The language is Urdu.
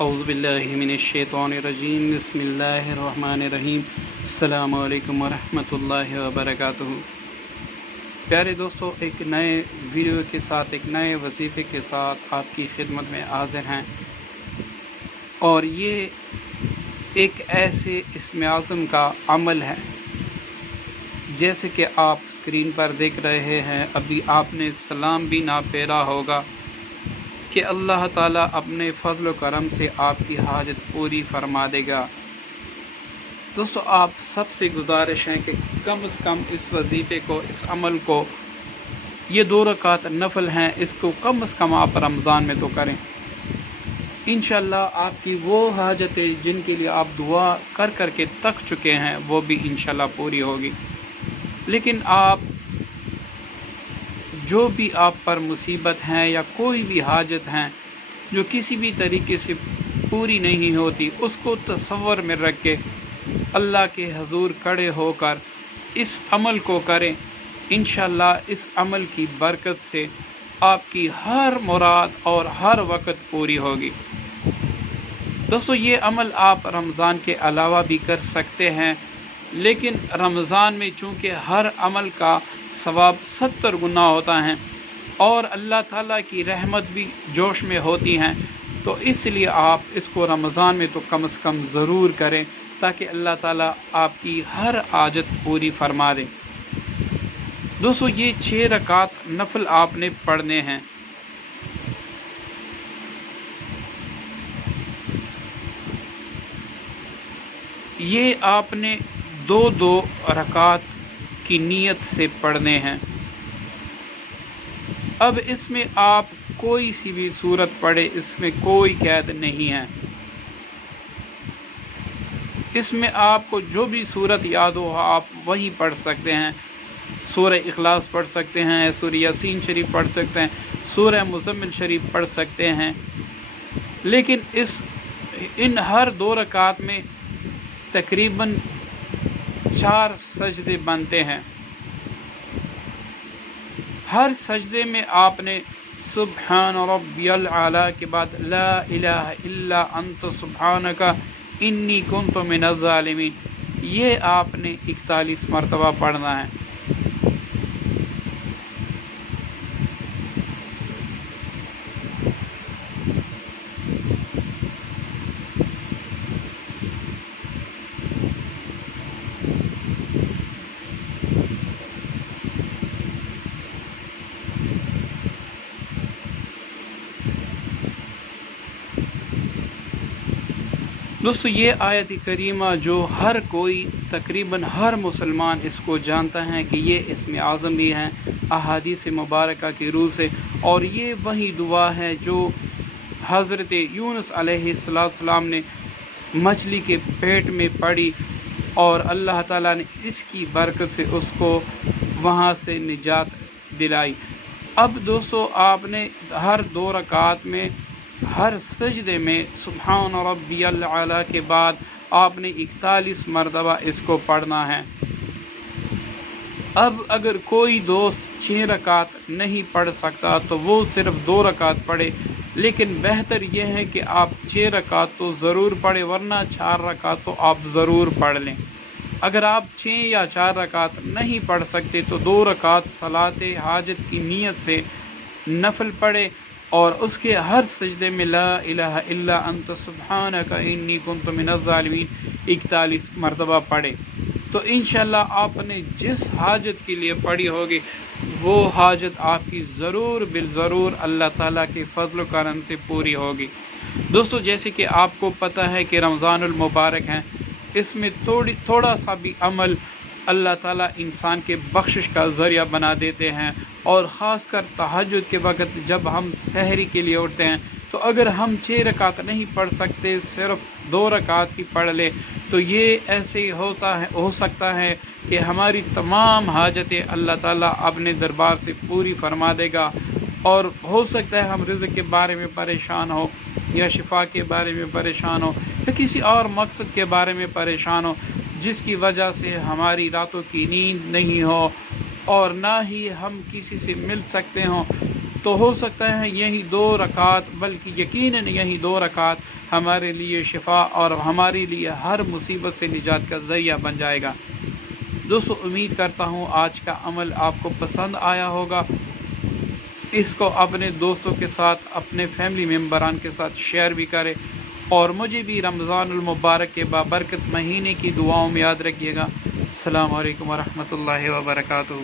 اعوذ باللہ من الشیطان الرجیم بسم اللہ الرحمن الرحیم السلام علیکم ورحمۃ اللہ وبرکاتہ۔ پیارے دوستو، ایک نئے ویڈیو کے ساتھ، ایک نئے وظیفے کے ساتھ آپ کی خدمت میں حاضر ہیں، اور یہ ایک ایسے اسم اعظم کا عمل ہے جیسے کہ آپ اسکرین پر دیکھ رہے ہیں۔ ابھی آپ نے سلام بھی نہ پھیرا ہوگا کہ اللہ تعالیٰ اپنے فضل و کرم سے آپ کی حاجت پوری فرما دے گا۔ دوستو، آپ سب سے گزارش ہے کہ کم از کم اس وظیفے کو، اس عمل کو، یہ 2 رکعت نفل ہیں، اس کو کم از کم آپ رمضان میں تو کریں۔ انشاءاللہ آپ کی وہ حاجتیں جن کے لیے آپ دعا کر کر کے تک چکے ہیں وہ بھی انشاءاللہ پوری ہوگی۔ لیکن آپ جو بھی آپ پر مصیبت ہیں یا کوئی بھی حاجت ہیں جو کسی بھی طریقے سے پوری نہیں ہوتی، اس کو تصور میں رکھ کے اللہ کے حضور کھڑے ہو کر اس عمل کو کریں۔ انشاءاللہ اس عمل کی برکت سے آپ کی ہر مراد اور ہر وقت پوری ہوگی۔ دوستو، یہ عمل آپ رمضان کے علاوہ بھی کر سکتے ہیں، لیکن رمضان میں چونکہ ہر عمل کا ثواب 70 گنا ہوتا ہے اور اللہ تعالیٰ کی رحمت بھی جوش میں ہوتی ہیں، تو اس لیے آپ اس کو رمضان میں تو کم از کم ضرور کریں تاکہ اللہ تعالیٰ آپ کی ہر حاجت پوری فرما دے۔ دوستو، یہ 6 رکعت نفل آپ نے پڑھنے ہیں۔ یہ آپ نے 2 رکعت کی نیت سے پڑھنے ہیں۔ اب اس میں آپ کوئی سی بھی سورت پڑھے، اس میں کوئی قید نہیں ہے۔ اس میں آپ کو جو بھی سورت یاد ہو آپ وہی پڑھ سکتے ہیں۔ سورہ اخلاص پڑھ سکتے ہیں، سورہ یاسین شریف پڑھ سکتے ہیں، سورہ مزمل شریف پڑھ سکتے ہیں، لیکن ان ہر 2 رکعت میں تقریباً 4 سجدے بنتے ہیں۔ ہر سجدے میں آپ نے سبحان ربی العلی کے بعد لا الہ الا انت سبحانک انی کنت من الظالمین، یہ آپ نے 41 مرتبہ پڑھنا ہے۔ دوستو، یہ آیت کریمہ جو ہر کوئی، تقریباً ہر مسلمان اس کو جانتا ہے کہ یہ اسم اعظم بھی ہیں احادیث مبارکہ کی روح سے، اور یہ وہی دعا ہے جو حضرت یونس علیہ السلام نے مچھلی کے پیٹ میں پڑھی اور اللہ تعالیٰ نے اس کی برکت سے اس کو وہاں سے نجات دلائی۔ اب دوستو، آپ نے ہر 2 رکعت میں ہر سجدے میں سبحان ربی العلی کے بعد آپ نے 41 مرتبہ اس کو پڑھنا ہے۔ اب اگر کوئی دوست 6 رکعت نہیں پڑھ سکتا تو وہ صرف 2 رکعت پڑھے، لیکن بہتر یہ ہے کہ آپ 6 رکعت تو ضرور پڑھیں، ورنہ 4 رکعت تو آپ ضرور پڑھ لیں۔ اگر آپ 6 یا 4 رکعت نہیں پڑھ سکتے تو 2 رکعت صلاۃ حاجت کی نیت سے نفل پڑھے اور اس کے ہر سجدے میں لا الہ الا انت سبحانک انی کنت من الظالمین 41 مرتبہ پڑھے، تو انشاءاللہ آپ نے جس حاجت کے لیے پڑھی ہوگی وہ حاجت آپ کی ضرور بالضرور اللہ تعالیٰ کے فضل و کرم سے پوری ہوگی۔ دوستو، جیسے کہ آپ کو پتہ ہے کہ رمضان المبارک ہے، اس میں تھوڑا سا بھی عمل اللہ تعالیٰ انسان کے بخشش کا ذریعہ بنا دیتے ہیں، اور خاص کر تہجد کے وقت جب ہم سحری کے لیے اٹھتے ہیں تو اگر ہم 6 رکعت نہیں پڑھ سکتے، صرف 2 رکعت کی پڑھ لے، تو یہ ایسے ہی ہو سکتا ہے کہ ہماری تمام حاجتیں اللہ تعالیٰ اپنے دربار سے پوری فرما دے گا، اور ہو سکتا ہے ہم رزق کے بارے میں پریشان ہو یا شفا کے بارے میں پریشان ہو یا کسی اور مقصد کے بارے میں پریشان ہو، جس کی وجہ سے ہماری راتوں کی نیند نہیں ہو اور نہ ہی ہم کسی سے مل سکتے ہوں، تو ہو سکتا ہے یہی 2 رکعت، بلکہ یقیناً یہی 2 رکعت ہمارے لیے شفا اور ہمارے لیے ہر مصیبت سے نجات کا ذریعہ بن جائے گا۔ دوستو امید کرتا ہوں آج کا عمل آپ کو پسند آیا ہوگا۔ اس کو اپنے دوستوں کے ساتھ، اپنے فیملی ممبران کے ساتھ شیئر بھی کریں، اور مجھے بھی رمضان المبارک کے بابرکت مہینے کی دعاؤں میں یاد رکھیے گا۔ السلام علیکم ورحمۃ اللہ وبرکاتہ۔